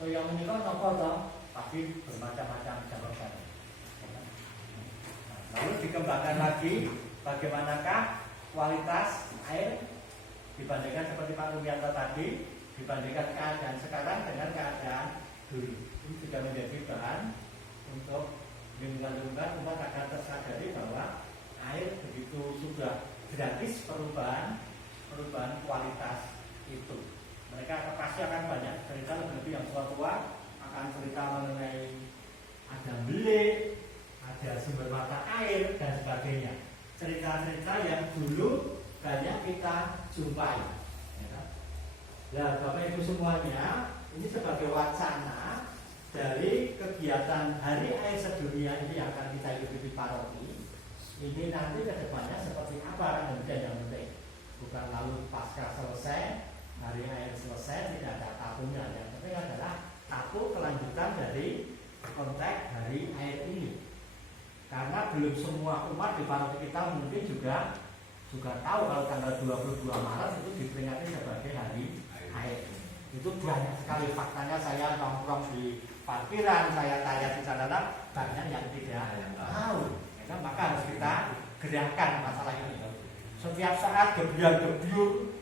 Toya menika napa to? Pasti bermacam-macam jawaban. Lalu dikembangkan lagi bagaimanakah kualitas air dibandingkan seperti Pak Rumianto tadi, dibandingkan keadaan sekarang dengan keadaan dulu. Ini sudah menjadi bahan untuk lingkungan umat agar tersadari bahwa air begitu sudah gratis perubahan kualitas itu. Mereka pasti akan banyak cerita, lebih yang tua-tua akan cerita mengenai ada belik, ada sumber mata air dan sebagainya. Cerita-cerita yang dulu banyak kita jumpai. Ya, Bapak Ibu semuanya, ini sebagai wacana dari kegiatan Hari Air Sedunia ini yang akan kita ikuti di paroki. Ini nanti kedepannya seperti apa kan yang penting. Bukan lalu pasca selesai, Hari Air selesai tidak ada tabunya. Yang penting adalah tabu kelanjutan dari konteks Hari Air ini. Karena belum semua umat di paroki kita mungkin juga tahu kalau tanggal 22 Maret itu diperingati sebagai Hari Air. Itu banyak sekali faktanya. Saya nongkrong di parkiran, saya tanya di sana, banyak yang tidak tahu. Ya, maka harus kita gerakan masalah ini. Setiap saat gebyar-gebyur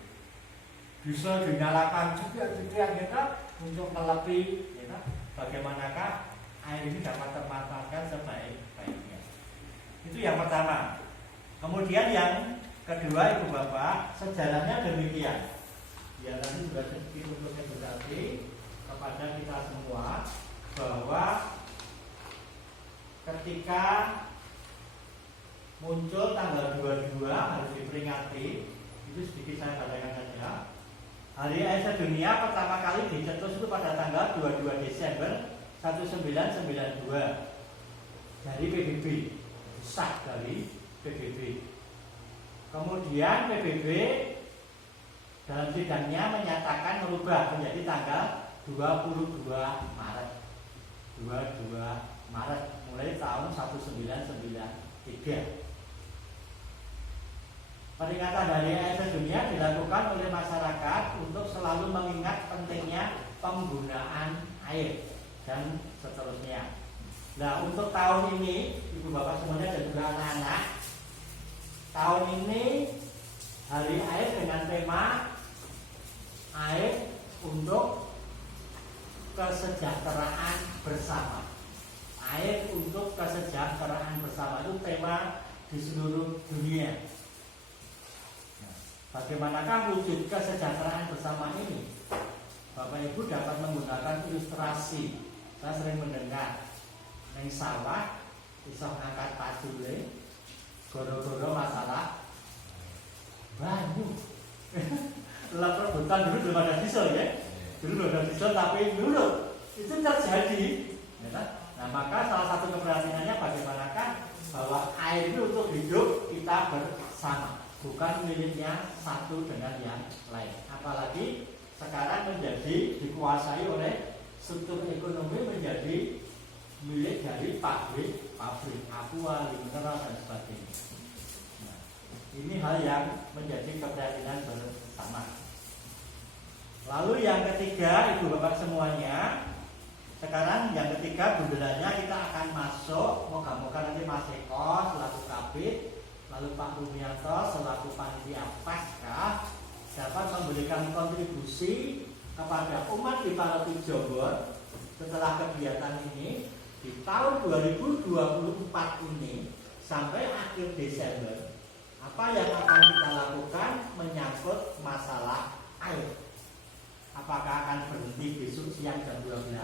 bisa dinyalakan juga kita untuk melepi, ya, bagaimanakah air ini dapat termanfaatkan sebaik-baiknya. Itu yang pertama. Kemudian yang kedua, Ibu Bapak, sejarahnya demikian. Ya, tadi sudah sedikit untuk edukasi kepada kita semua bahwa ketika muncul tanggal 22 harus diperingati, itu sedikit saya katakan saja. Hari Air Sedunia pertama kali dicetus itu pada tanggal 22 Desember 1992 dari PBB, sah dari PBB. Kemudian PBB dalam sidangnya menyatakan merubah menjadi tanggal 22 Maret mulai tahun 1993. Peringatan Hari Air Sedunia dilakukan oleh masyarakat untuk selalu mengingat pentingnya penggunaan air dan seterusnya. Nah, untuk tahun ini, Ibu Bapak semuanya dan juga anak-anak, tahun ini Hari Air dengan tema air untuk kesejahteraan bersama. Air untuk kesejahteraan bersama itu tema di seluruh dunia. Bagaimanakah wujud kesejahteraan bersama ini? Bapak Ibu dapat menggunakan ilustrasi. Saya sering mendengar neng sawah bisa ngangkat padule goro-goro masalah banyu. Dalam perebutan dulu belum ada diesel ya. Dulu belum ada diesel tapi dulu itu terjadi. Nah, maka salah satu keberhasilannya bagaimanakah bahwa air itu untuk hidup kita bersama, bukan miliknya satu dengan yang lain. Apalagi sekarang menjadi dikuasai oleh struktur ekonomi menjadi milik dari pabrik aqua, mineral dan sebagainya. Nah, ini hal yang menjadi keprihatinan bersama. Lalu yang ketiga, Ibu Bapak semuanya, sekarang yang ketiga bundelanya kita akan masuk. Moga-moga nanti Mas Eko selaku kabit, lalu Pak Rumianto selaku panitia Paskah dapat memberikan kontribusi kepada umat di Paroki Jombor setelah kegiatan ini di tahun 2024 ini sampai akhir Desember. Apa yang akan kita lakukan menyangkut masalah air? Apakah akan berhenti besok siang jam 12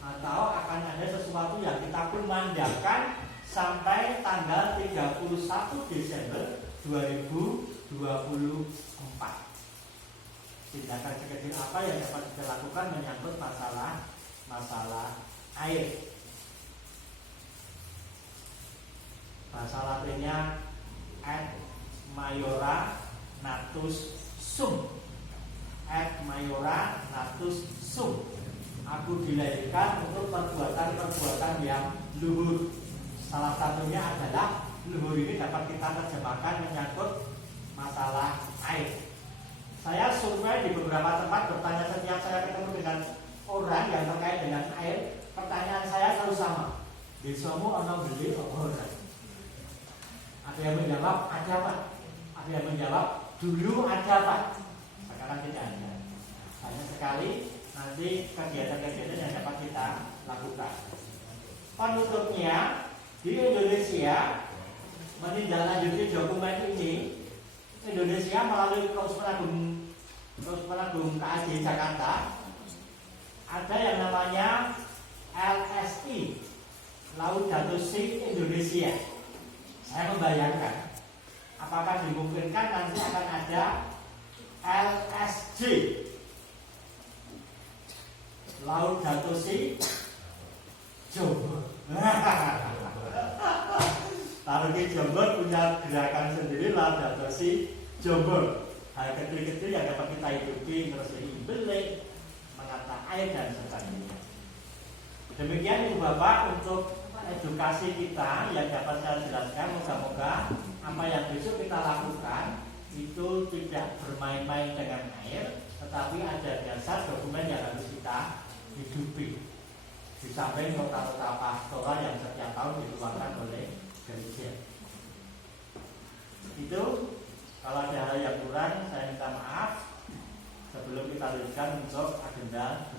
atau akan ada sesuatu yang kita kumandangkan sampai tanggal 31 Desember 2024. Tindakan sekecil apa yang dapat kita lakukan menyangkut masalah air. Bahasa Latinnya et maiora natus sum. Et maiora natus sum. Aku dilahirkan untuk perbuatan-perbuatan yang luhur. Salah satunya adalah luhur ini dapat kita terjemahkan menyangkut masalah air. Saya survei di beberapa tempat bertanya setiap saya ketemu dengan orang yang terkait dengan air, pertanyaan saya selalu sama. Desamu ono beli apa ora? Ada yang menjawab ada Pak. Ada yang menjawab dulu ada Pak. Sekarang tidak ada. Banyak sekali nanti kegiatan-kegiatan yang dapat kita lakukan. Penutupnya di Indonesia menindaklanjuti dokumen ini, Indonesia melalui Kosmonagung KAJ Jakarta ada yang namanya LSI, Laudato Si Indonesia. Saya membayangkan apakah dimungkinkan nanti akan ada LSJ, Laudato Si Jombor. Taruh di Jombor punya gerakan sendiri, Laudato Si Jombor. Hal kecil-kecil yang dapat kita ikuti, ngerasai belik, menata air dan sebagainya. Demikian Ibu Bapak untuk edukasi kita yang dapat saya jelaskan. Moga-moga apa yang besok kita lakukan itu tidak bermain-main dengan air, tetapi ada dasar dokumen yang harus kita hidupi. Di samping nota-nota pastoral yang setiap tahun dikeluarkan oleh gereja. Itu kalau ada hal yang kurang saya minta maaf sebelum kita lanjutkan untuk agenda